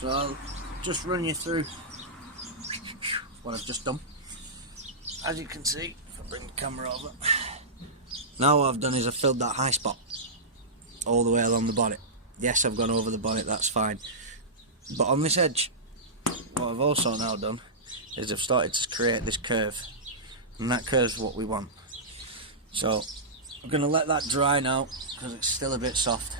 So I'll just run you through what I've just done. As you can see, if I bring the camera over, now what I've done is I've filled that high spot all the way along the bonnet. Yes, I've gone over the bonnet, that's fine. But on this edge, what I've also now done is I've started to create this curve, and that curve's what we want. So I'm going to let that dry now because it's still a bit soft.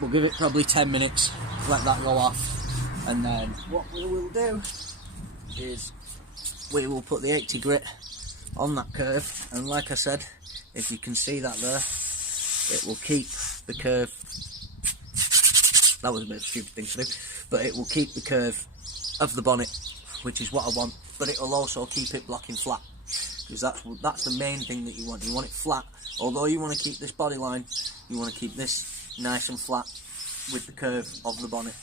We'll give it probably 10 minutes, let that go off, and then what we will do is we will put the 80 grit on that curve, and like I said, if you can see that there, it will keep the curve. That was a bit of a stupid thing to do, but it will keep the curve of the bonnet, which is what I want, but it will also keep it blocking flat, because that's the main thing that you want. You want it flat. Although you want to keep this body line, you want to keep this nice and flat with the curve of the bonnet.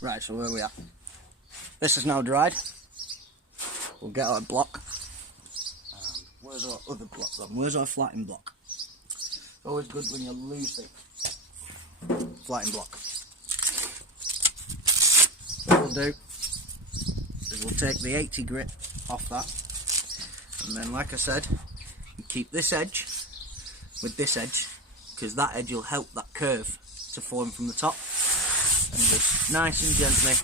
Right, so where are we at? This is now dried. We'll get our block. Where's our other block then? Where's our flatting block? It's always good when you lose it. Flatting block. What we'll do is we'll take the 80 grit off that, and then like I said, you keep this edge with this edge, because that edge will help that curve to form from the top, and just nice and gently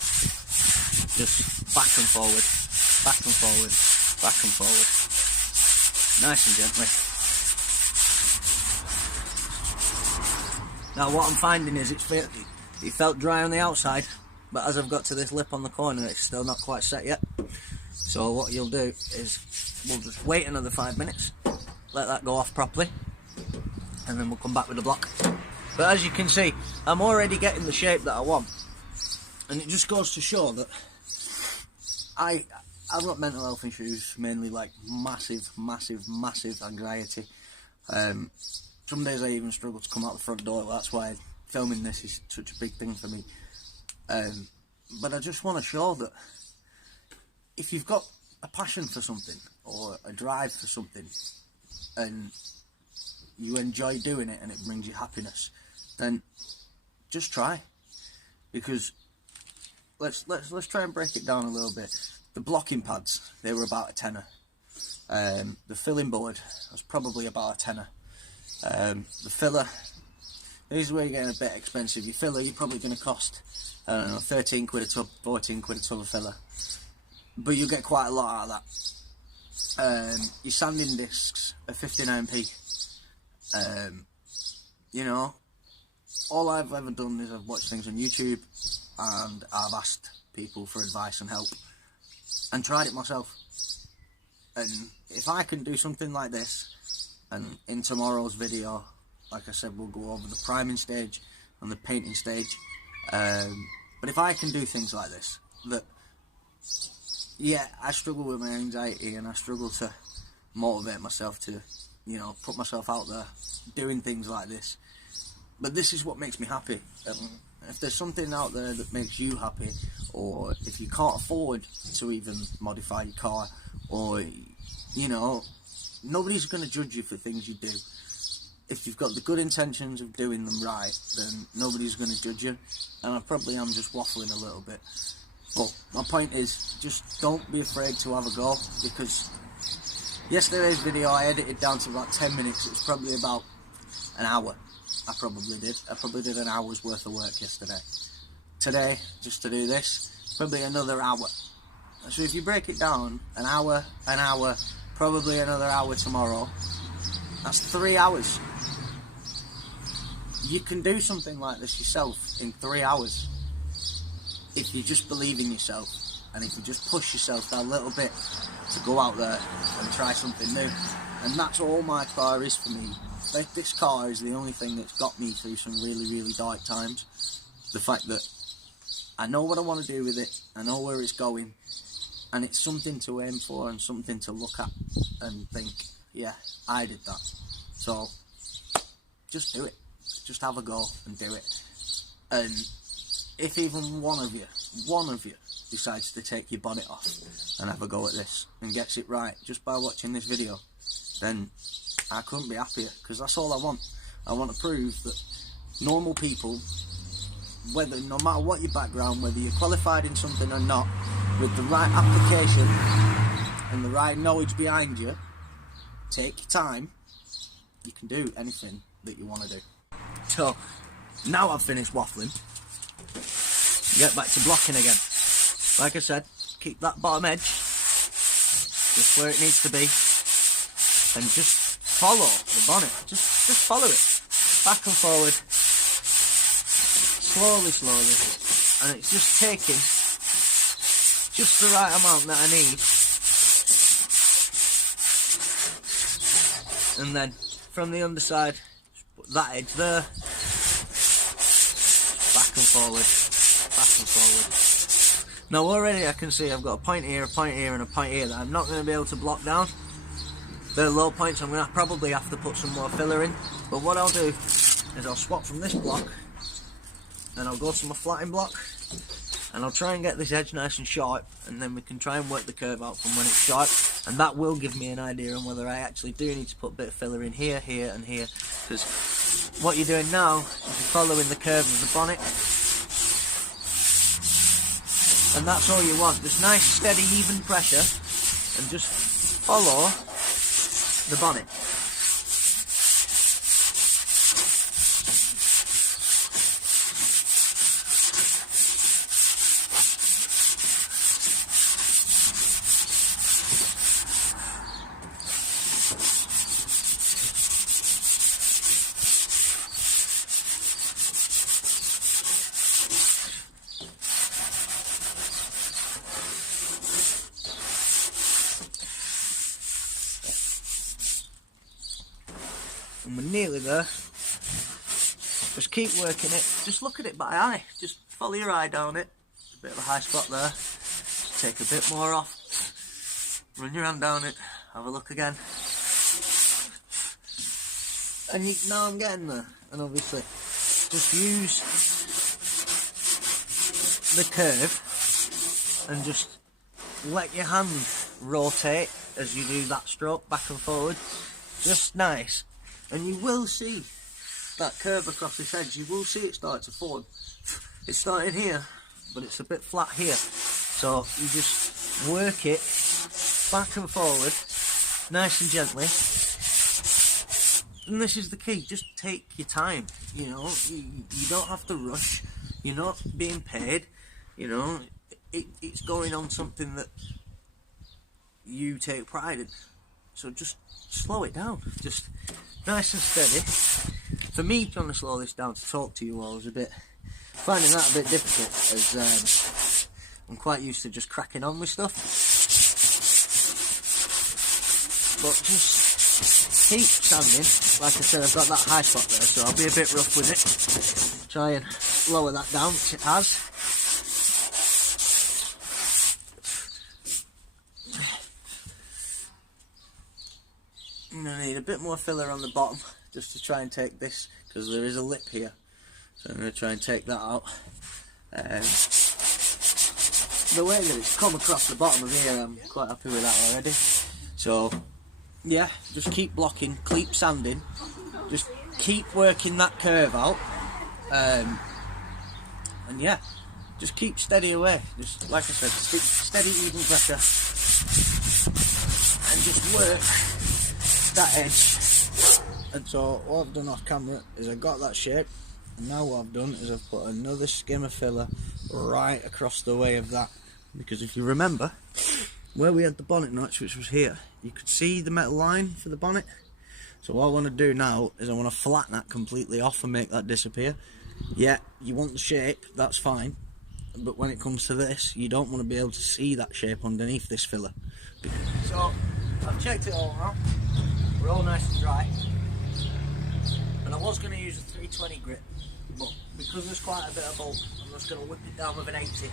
just back and forward, back and forward, back and forward, nice and gently. Now what I'm finding is it felt dry on the outside, but as I've got to this lip on the corner, it's still not quite set yet. So what you'll do is we'll just wait another 5 minutes, let that go off properly, and then we'll come back with the block. But as you can see, I'm already getting the shape that I want, and it just goes to show that I've got mental health issues, mainly like massive anxiety. Some days I even struggle to come out the front door. That's why filming this is such a big thing for me. But I just want to show that if you've got a passion for something or a drive for something, and you enjoy doing it and it brings you happiness, then just try. Because let's try and break it down a little bit. The blocking pads, they were about a tenner. The filling board was probably about a tenner. The filler, this is where you're getting a bit expensive. Your filler, you're probably going to cost, I don't know, 13 quid a tub, 14 quid a tub of filler, but you get quite a lot out of that. Your sanding discs are 59p. You know, all I've ever done is I've watched things on YouTube, and I've asked people for advice and help, and tried it myself. And if I can do something like this, and in tomorrow's video, like I said, we'll go over the priming stage and the painting stage. But if I can do things like this, that, yeah, I struggle with my anxiety and I struggle to motivate myself to, you know, put myself out there doing things like this. But this is what makes me happy. If there's something out there that makes you happy, or if you can't afford to even modify your car, or, you know, nobody's going to judge you for things you do. If you've got the good intentions of doing them right, then nobody's going to judge you. And I probably am just waffling a little bit. But my point is, just don't be afraid to have a go, because yesterday's video I edited down to about 10 minutes. It was probably about an hour. I probably did an hour's worth of work yesterday. Today, just to do this, probably another hour. So if you break it down, an hour, probably another hour tomorrow, that's 3 hours. You can do something like this yourself in 3 hours if you just believe in yourself, and if you just push yourself a little bit to go out there and try something new. And that's all my car is for me. This car is the only thing that's got me through some really dark times. The fact that I know what I want to do with it, I know where it's going, and it's something to aim for and something to look at and think, yeah, I did that. So just do it. Just have a go and do it. And if even one of you decides to take your bonnet off and have a go at this and gets it right just by watching this video, then I couldn't be happier, because that's all I want. I want to prove that normal people whether, no matter what your background, whether you're qualified in something or not, with the right application and the right knowledge behind you, take your time, you can do anything that you want to do. So, now I've finished waffling, get back to blocking again. Like I said, keep that bottom edge just where it needs to be, and just follow the bonnet. Just follow it, back and forward, slowly, and it's just taking just the right amount that I need, and then from the underside, put that edge there, back and forward. Now already I can see I've got a point here, and a point here that I'm not going to be able to block down. They're low points, I'm going to probably have to put some more filler in. But what I'll do is I'll swap from this block, and I'll go to my flatting block, and I'll try and get this edge nice and sharp, and then we can try and work the curve out from when it's sharp, and that will give me an idea on whether I actually do need to put a bit of filler in here, and here, because what you're doing now is you're following the curve of the bonnet. And that's all you want, just nice, steady, even pressure, and just follow the bonnet. And we're nearly there. Just keep working it. Just look at it by eye. Just follow your eye down it. There's a bit of a high spot there. Just take a bit more off. Run your hand down it. Have a look again. And now I'm getting there. And obviously, just use the curve and just let your hand rotate as you do that stroke back and forward. Just nice. And you will see that curve across this edge. You will see it start to form. It's starting here, but it's a bit flat here. So you just work it back and forward, nice and gently. And this is the key. Just take your time. You know, you don't have to rush. You're not being paid. You know, it's going on something that you take pride in. So just slow it down. Just nice and steady. For me, trying to slow this down to talk to you all is finding that a bit difficult, as I'm quite used to just cracking on with stuff. But just keep sanding. Like I said, I've got that high spot there, so I'll be a bit rough with it. Try and lower that down, which it has. And I need a bit more filler on the bottom just to try and take this, because there is a lip here, so I'm going to try and take that out. The way that it's come across the bottom of here, I'm quite happy with that already. So yeah, just keep blocking, keep sanding, just keep working that curve out, and yeah, just keep steady away. Just like I said, keep steady, even pressure, and just work that edge. And so what I've done off camera is I got that shape, and now what I've done is I've put another skim of filler right across the way of that, because if you remember where we had the bonnet notch, which was here, you could see the metal line for the bonnet. So what I want to do now is I want to flatten that completely off and make that disappear. Yeah, you want the shape, that's fine, but when it comes to this, you don't want to be able to see that shape underneath this filler. So I've checked it all out. We're all nice and dry, and I was going to use a 320 grit, but because there's quite a bit of bulk, I'm just going to whip it down with an 80,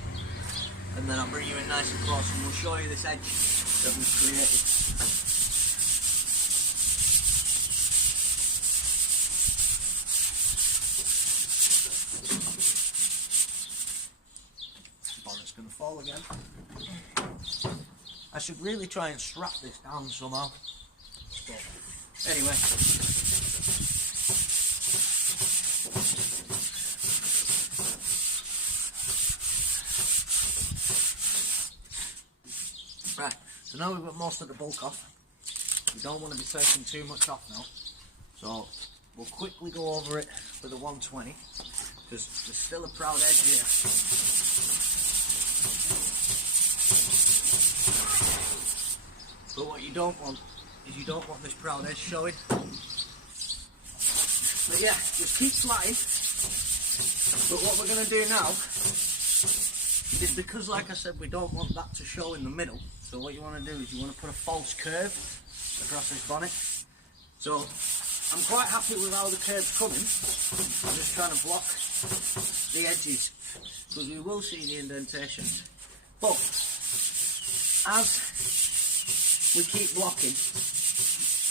and then I'll bring you in nice and close and we'll show you this edge that we've created. Bonnet's going to fall again. I should really try and strap this down somehow. But anyway, Right, so now we've got most of the bulk off. We don't want to be taking too much off now, so we'll quickly go over it with a 120, because there's still a proud edge here. But what you don't want is you don't want this proud edge showing. But yeah, just keep flying. But what we're going to do now is, because like I said, we don't want that to show in the middle, so what you want to do is you want to put a false curve across this bonnet. So I'm quite happy with how the curve's coming. I'm just trying to block the edges, because we will see the indentation. But as we keep blocking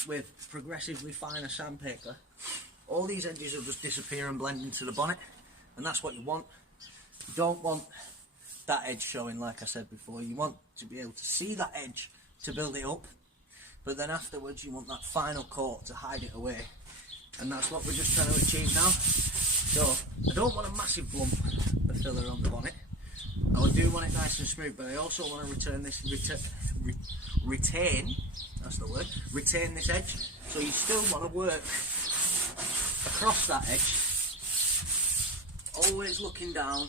with progressively finer sandpaper, all these edges will just disappear and blend into the bonnet, and that's what you want. You don't want that edge showing, like I said before. You want to be able to see that edge to build it up, but then afterwards you want that final coat to hide it away, and that's what we're just trying to achieve now. So I don't want a massive lump of filler on the bonnet. I do want it nice and smooth, but I also want to retain this edge. So you still want to work across that edge, always looking down,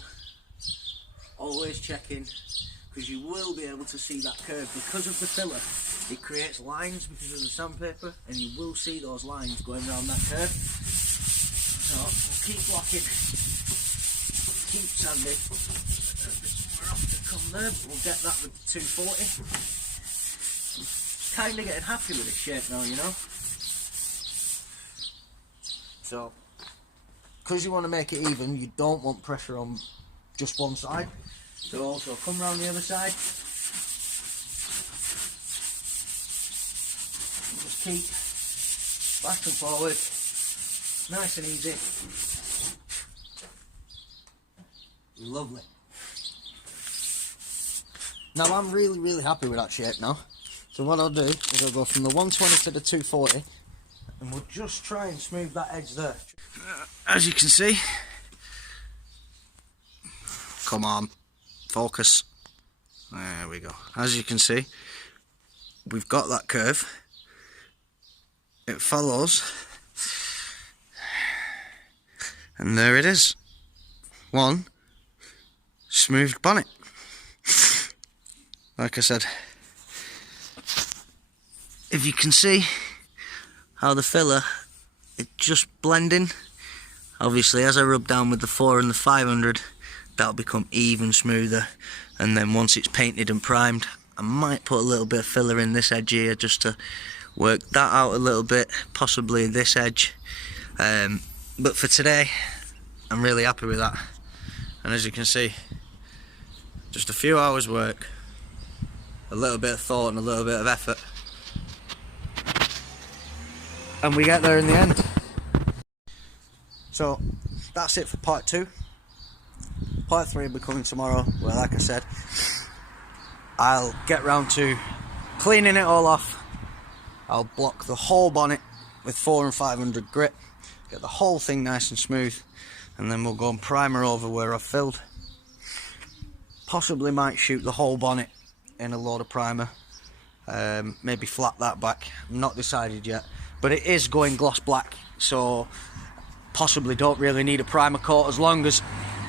always checking, because you will be able to see that curve. Because of the filler, it creates lines because of the sandpaper, and you will see those lines going around that curve. So we'll keep blocking, keep sanding. We're off to come there, but we'll get that with 240. Kind of getting happy with this shape now, you know. So, because you want to make it even, you don't want pressure on just one side. So also come round the other side. Just keep back and forward, nice and easy. Lovely. Now I'm really happy with that shape now. So what I'll do is I'll go from the 120 to the 240, and we'll just try and smooth that edge there. As you can see, come on, focus. There we go. As you can see, we've got that curve. It follows, and there it is. One smoothed bonnet. Like I said, if you can see how the filler, it's just blending. Obviously as I rub down with the 4 and the 500, that'll become even smoother, and then once it's painted and primed, I might put a little bit of filler in this edge here just to work that out a little bit, possibly this edge, but for today I'm really happy with that. And as you can see, just a few hours work, a little bit of thought and a little bit of effort, and we get there in the end. So that's it for part 2. Part 3 will be coming tomorrow, where, like I said, I'll get round to cleaning it all off. I'll block the whole bonnet with 4 and 500 grit, get the whole thing nice and smooth, and then we'll go and primer over where I've filled. Possibly might shoot the whole bonnet in a load of primer, maybe flat that back, I'm not decided yet, but it is going gloss black, so possibly don't really need a primer coat. As long as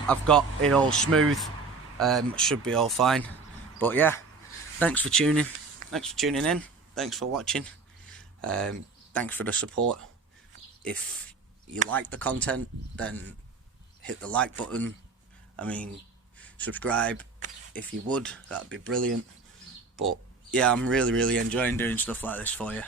I've got it all smooth, should be all fine. But yeah, thanks for tuning in, thanks for watching, thanks for the support. If you like the content, then hit the like button. I mean, subscribe if you would, that'd be brilliant. But yeah, I'm really enjoying doing stuff like this for you.